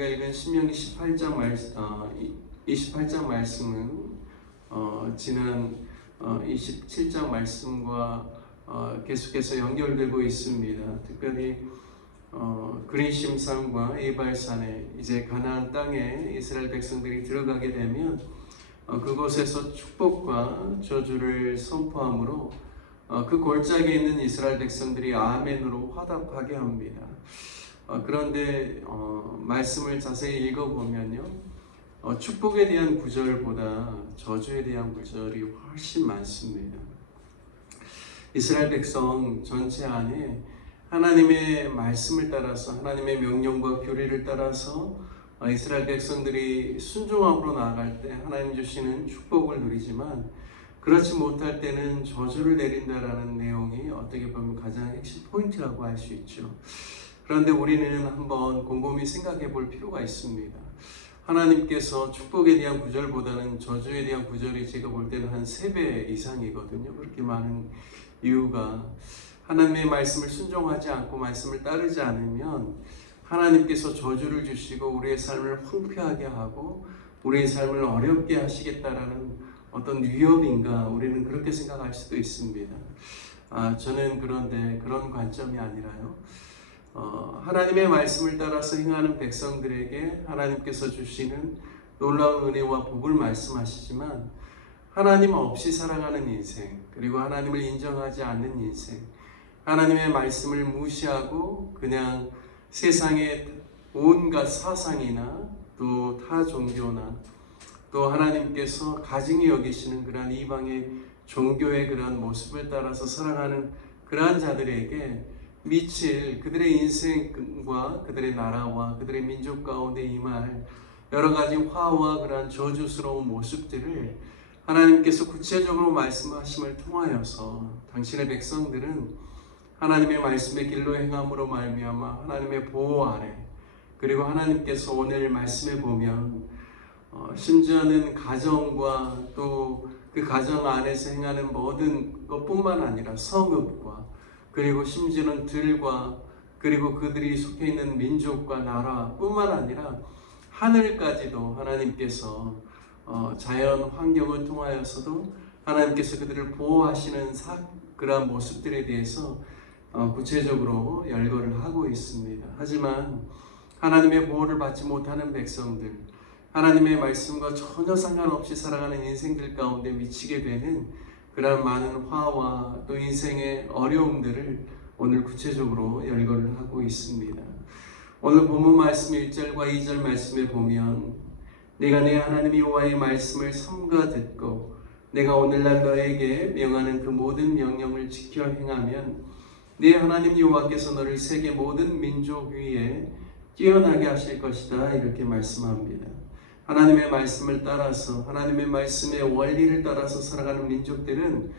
우리가 읽은 신명기 18장 말 어, 28장 말씀은 어, 지난 어, 27장 말씀과 어, 계속해서 연결되고 있습니다. 특별히 어, 그리심산과 에발산에 이제 가나안 땅에 이스라엘 백성들이 들어가게 되면 어, 그곳에서 축복과 저주를 선포함으로 어, 그 골짜기에 있는 이스라엘 백성들이 아멘으로 화답하게 합니다. 어, 그런데 어, 말씀을 자세히 읽어보면요, 어, 축복에 대한 구절보다 저주에 대한 구절이 훨씬 많습니다. 이스라엘 백성 전체 안에 하나님의 말씀을 따라서 하나님의 명령과 규례를 따라서 어, 이스라엘 백성들이 순종함으로 나아갈 때 하나님 주시는 축복을 누리지만 그렇지 못할 때는 저주를 내린다라는 내용이 어떻게 보면 가장 핵심 포인트라고 할 수 있죠. 그런데 우리는 한번 곰곰이 생각해 볼 필요가 있습니다. 하나님께서 축복에 대한 구절보다는 저주에 대한 구절이 제가 볼 때는 한세배 이상이거든요. 그렇게 많은 이유가 하나님의 말씀을 순종하지 않고 말씀을 따르지 않으면 하나님께서 저주를 주시고 우리의 삶을 황폐하게 하고 우리의 삶을 어렵게 하시겠다라는 어떤 위협인가 우리는 그렇게 생각할 수도 있습니다. 아, 저는 그런데 그런 관점이 아니라요. 어, 하나님의 말씀을 따라서 행하는 백성들에게 하나님께서 주시는 놀라운 은혜와 복을 말씀하시지만 하나님 없이 살아가는 인생 그리고 하나님을 인정하지 않는 인생 하나님의 말씀을 무시하고 그냥 세상의 온갖 사상이나 또 타 종교나 또 하나님께서 가증히 여기시는 그러한 이방의 종교의 그러한 모습을 따라서 살아가는 그러한 자들에게 미칠 그들의 인생과 그들의 나라와 그들의 민족 가운데 임할 여러 가지 화와 그러한 저주스러운 모습들을 하나님께서 구체적으로 말씀하심을 통하여서 당신의 백성들은 하나님의 말씀의 길로 행함으로 말미암아 하나님의 보호 아래 그리고 하나님께서 오늘 말씀에 보면 어, 심지어는 가정과 또 그 가정 안에서 행하는 모든 것뿐만 아니라 성읍과 그리고 심지어는 들과 그리고 그들이 속해 있는 민족과 나라뿐만 아니라 하늘까지도 하나님께서 어, 자연 환경을 통하여서도 하나님께서 그들을 보호하시는 사, 그러한 모습들에 대해서 어, 구체적으로 열거를 하고 있습니다. 하지만 하나님의 보호를 받지 못하는 백성들, 하나님의 말씀과 전혀 상관없이 살아가는 인생들 가운데 미치게 되는 그러한 많은 화와 또 인생의 어려움들을 오늘 구체적으로 열거를 하고 있습니다. 오늘 본문 말씀 1절과 2절 말씀에 보면 내가 내 하나님 여호와의 말씀을 삼가 듣고 내가 오늘날 너에게 명하는 그 모든 명령을 지켜 행하면 네 하나님 여호와께서 너를 세계 모든 민족 위에 뛰어나게 하실 것이다 이렇게 말씀합니다. 하나님의 말씀을 따라서 하나님의 말씀의 원리를 따라서 살아가는 민족들은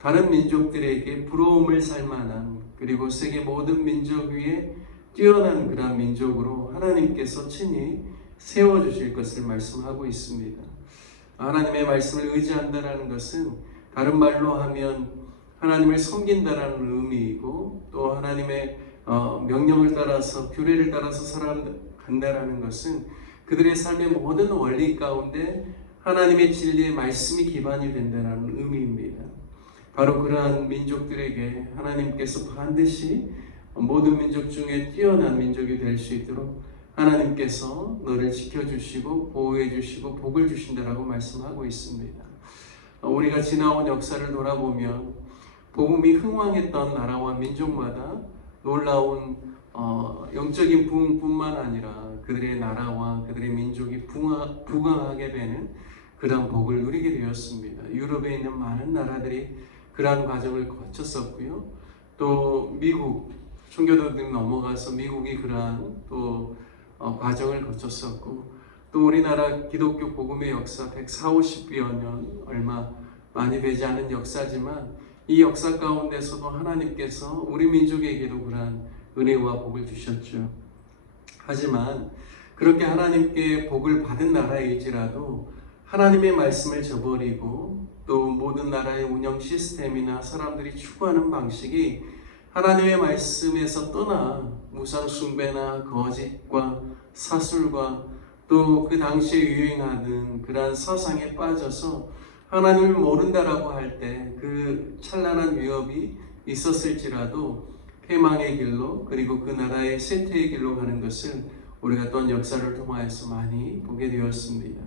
다른 민족들에게 부러움을 살 만한 그리고 세계 모든 민족 위에 뛰어난 그런 민족으로 하나님께서 친히 세워 주실 것을 말씀하고 있습니다. 하나님의 말씀을 의지한다라는 것은 다른 말로 하면 하나님을 섬긴다라는 의미이고 또 하나님의 어, 명령을 따라서 규례를 따라서 살아간다라는 것은 그들의 삶의 모든 원리 가운데 하나님의 진리의 말씀이 기반이 된다는 의미입니다. 바로 그러한 민족들에게 하나님께서 반드시 모든 민족 중에 뛰어난 민족이 될 수 있도록 하나님께서 너를 지켜주시고 보호해주시고 복을 주신다라고 말씀하고 있습니다. 우리가 지나온 역사를 돌아보면 복음이 흥왕했던 나라와 민족마다 놀라운 어, 영적인 부흥뿐만 아니라 그들의 나라와 그들의 민족이 부강, 부강하게 되는 그러한 복을 누리게 되었습니다. 유럽에 있는 많은 나라들이 그러한 과정을 거쳤었고요. 또 미국 청교도들 넘어가서 미국이 그러한 또 어, 과정을 거쳤었고 또 우리나라 기독교 복음의 역사 140, 50여 년 얼마 많이 되지 않은 역사지만 이 역사 가운데서도 하나님께서 우리 민족에게도 그러한 은혜와 복을 주셨죠. 하지만 그렇게 하나님께 복을 받은 나라일지라도 하나님의 말씀을 저버리고 또 모든 나라의 운영 시스템이나 사람들이 추구하는 방식이 하나님의 말씀에서 떠나 무상숭배나 거짓과 사술과 또 그 당시에 유행하는 그러한 사상에 빠져서 하나님을 모른다라고 할 때 그 찬란한 위협이 있었을지라도 패망의 길로 그리고 그 나라의 쇠퇴의 길로 가는 것을 우리가 또한 역사를 통하여서 많이 보게 되었습니다.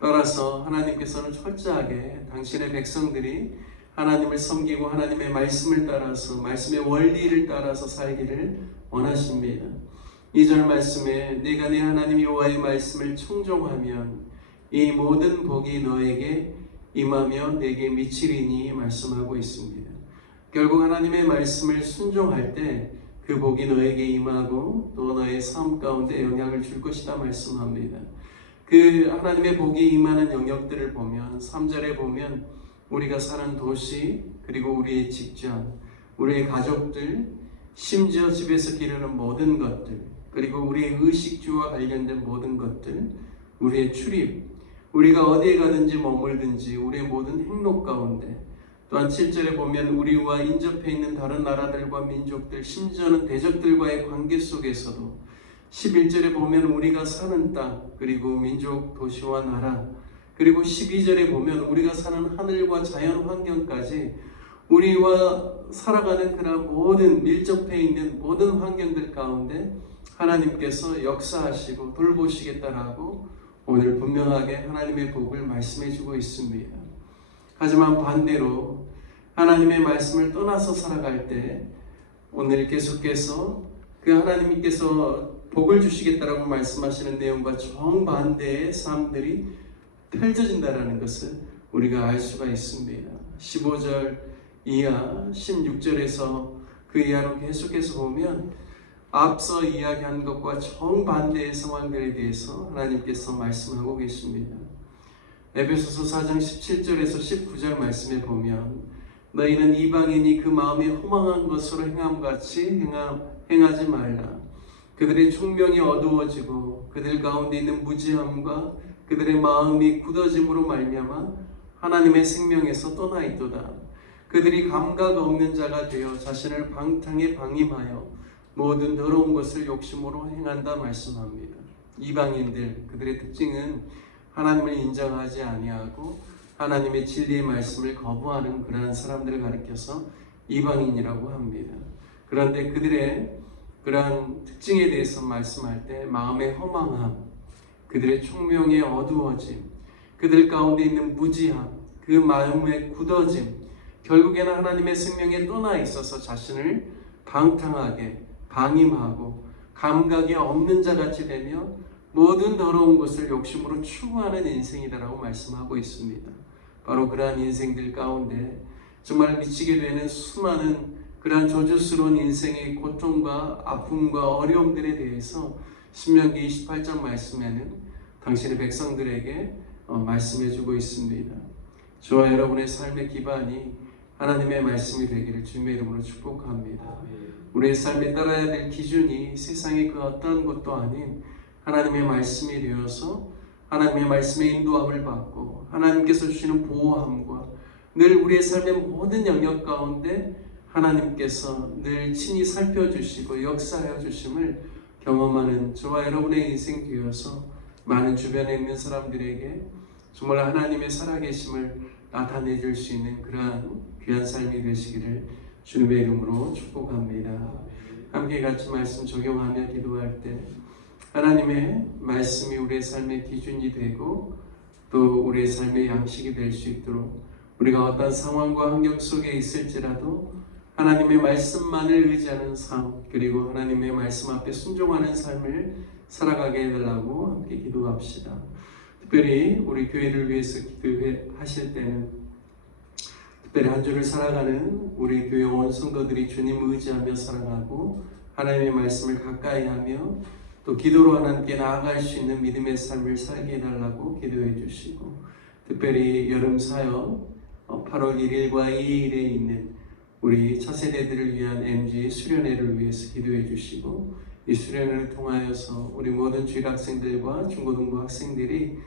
따라서 하나님께서는 철저하게 당신의 백성들이 하나님을 섬기고 하나님의 말씀을 따라서 말씀의 원리를 따라서 살기를 원하십니다. 2절 말씀에 내가 내 하나님 여호와의 말씀을 청종하면 이 모든 복이 너에게 임하며 내게 미치리니 말씀하고 있습니다. 결국 하나님의 말씀을 순종할 때 그 복이 너에게 임하고 또 너의 삶 가운데 영향을 줄 것이다 말씀합니다. 그 하나님의 복이 임하는 영역들을 보면 3절에 보면 우리가 사는 도시 그리고 우리의 직장 우리의 가족들 심지어 집에서 기르는 모든 것들 그리고 우리의 의식주와 관련된 모든 것들 우리의 출입 우리가 어디에 가든지 머물든지 우리의 모든 행록 가운데 또한 7절에 보면 우리와 인접해 있는 다른 나라들과 민족들 심지어는 대적들과의 관계 속에서도 11절에 보면 우리가 사는 땅 그리고 민족 도시와 나라 그리고 12절에 보면 우리가 사는 하늘과 자연 환경까지 우리와 살아가는 그런 모든 밀접해 있는 모든 환경들 가운데 하나님께서 역사하시고 돌보시겠다라고 오늘 분명하게 하나님의 복을 말씀해 주고 있습니다. 하지만 반대로 하나님의 말씀을 떠나서 살아갈 때 오늘 계속해서 그 하나님께서 복을 주시겠다라고 말씀하시는 내용과 정반대의 삶들이 펼쳐진다라는 것을 우리가 알 수가 있습니다. 15절 이하 16절에서 그 이하로 계속해서 보면 앞서 이야기한 것과 정반대의 상황들에 대해서 하나님께서 말씀하고 계십니다. 에베소서 4장 17절에서 19절 말씀에 보면 너희는 이방인이 그 마음에 허망한 것으로 행함 같이 행하, 행하지 말라. 그들의 총명이 어두워지고 그들 가운데 있는 무지함과 그들의 마음이 굳어짐으로 말미암아 하나님의 생명에서 떠나 있도다. 그들이 감각 없는 자가 되어 자신을 방탕에 방임하여 모든 더러운 것을 욕심으로 행한다 말씀합니다. 이방인들 그들의 특징은 하나님을 인정하지 아니하고 하나님의 진리의 말씀을 거부하는 그러한 사람들을 가리켜서 이방인이라고 합니다. 그런데 그들의 그러한 특징에 대해서 말씀할 때 마음의 허망함, 그들의 총명의 어두워짐, 그들 가운데 있는 무지함, 그 마음의 굳어짐, 결국에는 하나님의 생명에 떠나 있어서 자신을 방탕하게 방임하고 감각이 없는 자 같이 되며 모든 더러운 것을 욕심으로 추구하는 인생이다라고 말씀하고 있습니다. 바로 그러한 인생들 가운데 정말 미치게 되는 수많은 그러한 저주스러운 인생의 고통과 아픔과 어려움들에 대해서 신명기 28장 말씀에는 당신의 백성들에게 어, 말씀해 주고 있습니다. 저와 여러분의 삶의 기반이 하나님의 말씀이 되기를 주님의 이름으로 축복합니다. 우리의 삶에 따라야 될 기준이 세상의 그 어떤 것도 아닌 하나님의 말씀이 되어서 하나님의 말씀의 인도함을 받고 하나님께서 주시는 보호함과 늘 우리의 삶의 모든 영역 가운데 하나님께서 늘 친히 살펴주시고 역사하여 주심을 경험하는 저와 여러분의 인생 되어서 많은 주변에 있는 사람들에게 정말 하나님의 살아계심을 나타내 줄 수 있는 그러한 귀한 삶이 되시기를 주님의 이름으로 축복합니다. 함께 같이 말씀 적용하며 기도할 때 하나님의 말씀이 우리의 삶의 기준이 되고 또 우리의 삶의 양식이 될 수 있도록 우리가 어떤 상황과 환경 속에 있을지라도 하나님의 말씀만을 의지하는 삶 그리고 하나님의 말씀 앞에 순종하는 삶을 살아가게 해달라고 함께 기도합시다. 특별히 우리 교회를 위해서 기도하실 때는 특별히 한 주를 살아가는 우리 교회 온 성도들이 주님 의지하며 살아가고 하나님의 말씀을 가까이 하며 또 기도로 하나님께 나아갈 수 있는 믿음의 삶을 살게 해달라고 기도해 주시고 특별히 여름 사역 8월 1일과 2일에 있는 우리 차세대들을 위한 MG 수련회를 위해서 기도해 주시고 이 수련회를 통하여서 우리 모든 주일 학생들과 중고등부 학생들이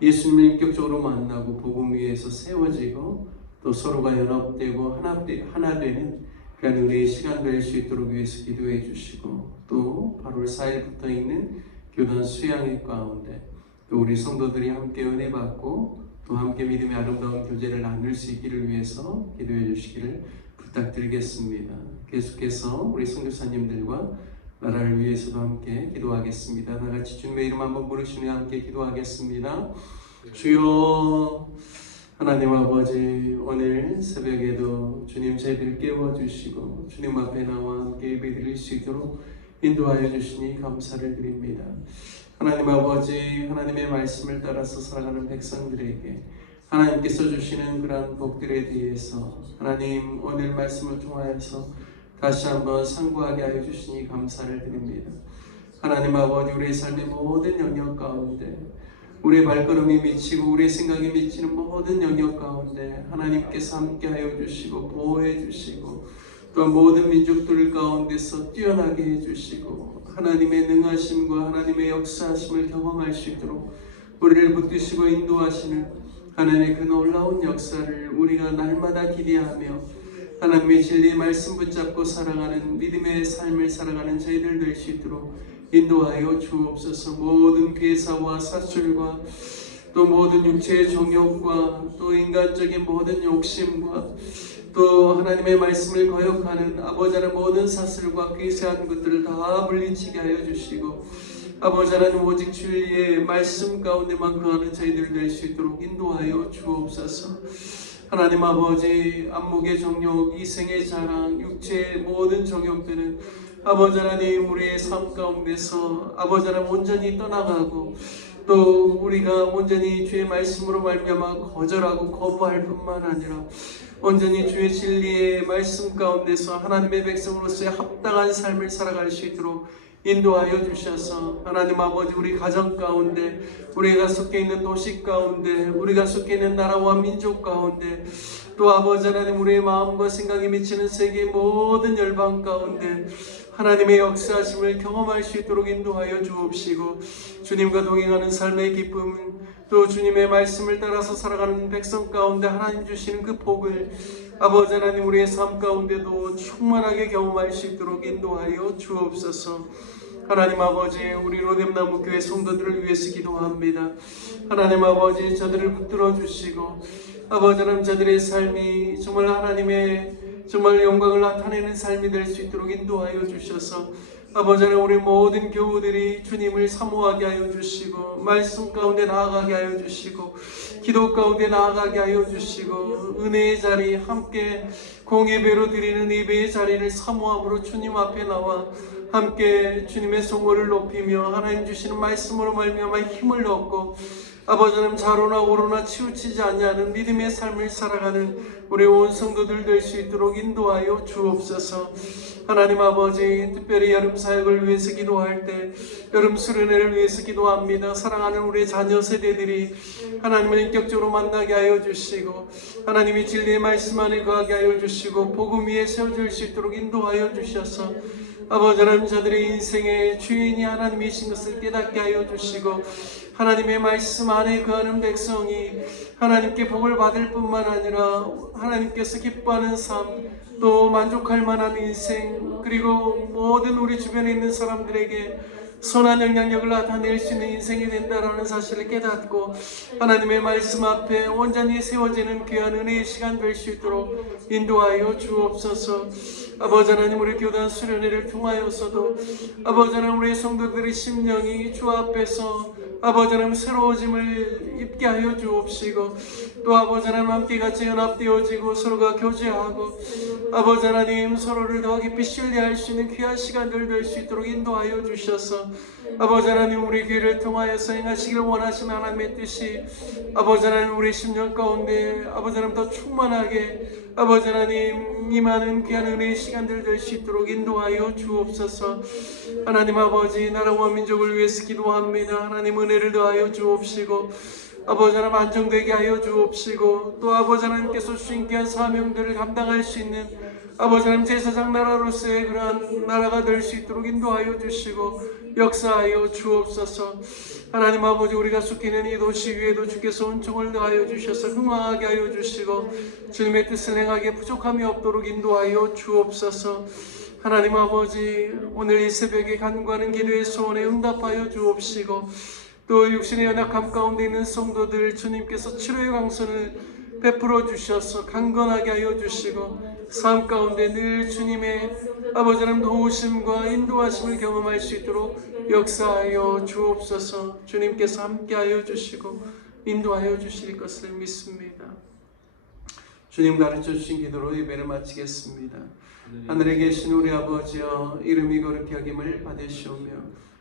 예수님을 인격적으로 만나고 복음 위에서 세워지고 또 서로가 연합되고 하나, 하나 되는 귀한 우리 시간 될 수 있도록 위해서 기도해 주시고 또 8월 4일부터 있는 교단 수양회 가운데 또 우리 성도들이 함께 은혜 받고 또 함께 믿음의 아름다운 교제를 나눌 수 있기를 위해서 기도해 주시기를 부탁드리겠습니다. 계속해서 우리 선교사님들과 나라를 위해서도 함께 기도하겠습니다. 다 같이 주님의 이름 한번 부르시며 함께 기도하겠습니다. 주여 하나님 아버지 오늘 새벽에도 주님 저희들 깨워주시고 주님 앞에 나와 함께 예배드릴 수 있도록 인도하여 주시니 감사를 드립니다. 하나님 아버지 하나님의 말씀을 따라서 살아가는 백성들에게 하나님께서 주시는 그러한 복들에 대해서 하나님 오늘 말씀을 통하여서 다시 한번 상고하게 하여 주시니 감사를 드립니다. 하나님 아버지 우리의 삶의 모든 영역 가운데 우리의 발걸음이 미치고 우리의 생각이 미치는 모든 영역 가운데 하나님께서 함께하여 주시고 보호해 주시고 또 모든 민족들 가운데서 뛰어나게 해주시고 하나님의 능하심과 하나님의 역사하심을 경험할 수 있도록 우리를 붙드시고 인도하시는 하나님의 그 놀라운 역사를 우리가 날마다 기대하며 하나님의 진리의 말씀 붙잡고 살아가는 믿음의 삶을 살아가는 저희들 될 수 있도록 인도하여 주옵소서. 모든 괴사와 사출과 또 모든 육체의 정욕과 또 인간적인 모든 욕심과 또 하나님의 말씀을 거역하는 아버지 하나님 모든 사슬과 괴세한 것들을 다 물리치게 하여 주시고 아버지 하나님 오직 진리의 말씀 가운데만 거하는 저희들 될 수 있도록 인도하여 주옵소서. 하나님 아버지 안목의 정욕, 이생의 자랑, 육체의 모든 정욕들은 아버지 하나님 우리의 삶 가운데서 아버지 하나님 온전히 떠나가고 또 우리가 온전히 주의 말씀으로 말미암아 거절하고 거부할 뿐만 아니라 온전히 주의 진리의 말씀 가운데서 하나님의 백성으로서의 합당한 삶을 살아갈 수 있도록 인도하여 주셔서 하나님 아버지 우리 가정 가운데 우리가 속해 있는 도시 가운데 우리가 속해 있는 나라와 민족 가운데 또 아버지 하나님 우리의 마음과 생각이 미치는 세계 모든 열방 가운데 하나님의 역사하심을 경험할 수 있도록 인도하여 주옵시고 주님과 동행하는 삶의 기쁨 또 주님의 말씀을 따라서 살아가는 백성 가운데 하나님 주시는 그 복을 아버지 하나님 우리의 삶 가운데도 충만하게 경험할 수 있도록 인도하여 주옵소서. 하나님 아버지 우리 로뎀나무 교회 성도들을 위해서 기도합니다. 하나님 아버지 저들을 붙들어 주시고 아버지 하나님 저들의 삶이 정말 하나님의 정말 영광을 나타내는 삶이 될 수 있도록 인도하여 주셔서 아버지 하나님 우리 모든 교우들이 주님을 사모하게 하여 주시고 말씀 가운데 나아가게 하여 주시고 기도 가운데 나아가게 하여 주시고 은혜의 자리 함께 공예배로 드리는 예배의 자리를 사모함으로 주님 앞에 나와 함께 주님의 성호를 높이며 하나님 주시는 말씀으로 말미암아 힘을 얻고 아버지 하나님 자로나 오로나 치우치지 아니하는 믿음의 삶을 살아가는 우리 온 성도들 될 수 있도록 인도하여 주옵소서. 하나님 아버지 특별히 여름 사역을 위해서 기도할 때 여름 수련회를 위해서 기도합니다. 사랑하는 우리 자녀 세대들이 하나님을 인격적으로 만나게 하여 주시고 하나님이 진리의 말씀 안에 거하게 하여 주시고 복음 위에 세워질 수 있도록 인도하여 주셔서 아버지 하나님 저들의 인생의 주인이 하나님이신 것을 깨닫게 하여 주시고 하나님의 말씀 안에 거하는 백성이 하나님께 복을 받을 뿐만 아니라 하나님께서 기뻐하는 삶, 또 만족할 만한 인생, 그리고 모든 우리 주변에 있는 사람들에게 선한 영향력을 나타낼 수 있는 인생이 된다라는 사실을 깨닫고 하나님의 말씀 앞에 온전히 세워지는 귀한 은혜의 시간 될 수 있도록 인도하여 주옵소서. 아버지 하나님 우리 교단 수련회를 통하여서도 아버지 하나님 우리 성도들의 심령이 주 앞에서 아버지 하나님 새로워짐을 입게 하여 주옵시고 또 아버지 하나님 함께 같이 연합되어지고 서로가 교제하고 아버지 하나님 서로를 더 깊이 신뢰할 수 있는 귀한 시간들 될 수 있도록 인도하여 주셔서 아버지 하나님 우리 교회를 통하여서 행하시기를 원하시는 하나님의 뜻이 아버지 하나님 우리 심령 가운데 아버지 하나님 더 충만하게 아버지 하나님 임하는 귀한 은혜의 시간들 될 수 있도록 인도하여 주옵소서. 하나님 아버지 나라와 민족을 위해서 기도합니다. 하나님 은혜를 더하여 주옵시고 아버지 하나님 안정되게 하여 주옵시고 또 아버지 하나님께서 주신 귀한 사명들을 감당할 수 있는 아버지 하나님 제사장 나라로서의 그러한 나라가 될 수 있도록 인도하여 주시고 역사하여 주옵소서. 하나님 아버지 우리가 속기는 이 도시 위에도 주께서 은총을 더하여 주셔서 흥왕하게 하여 주시고 주님의 뜻을 행하기에 부족함이 없도록 인도하여 주옵소서. 하나님 아버지 오늘 이 새벽에 간구하는 기도의 소원에 응답하여 주옵시고 또 육신의 연약함 가운데 있는 성도들 주님께서 치료의 강선을 베풀어 주셔서 강건하게 하여 주시고 삶 가운데 늘 주님의 아버지 하나님 도우심과 인도하심을 경험할 수 있도록 역사하여 주옵소서 주님께서 함께하여 주시고 인도하여 주실 것을 믿습니다. 주님 가르쳐 주신 기도로 예배를 마치겠습니다. 하늘에 계신 우리 아버지여 이름이 거룩히 여김을 받으시오며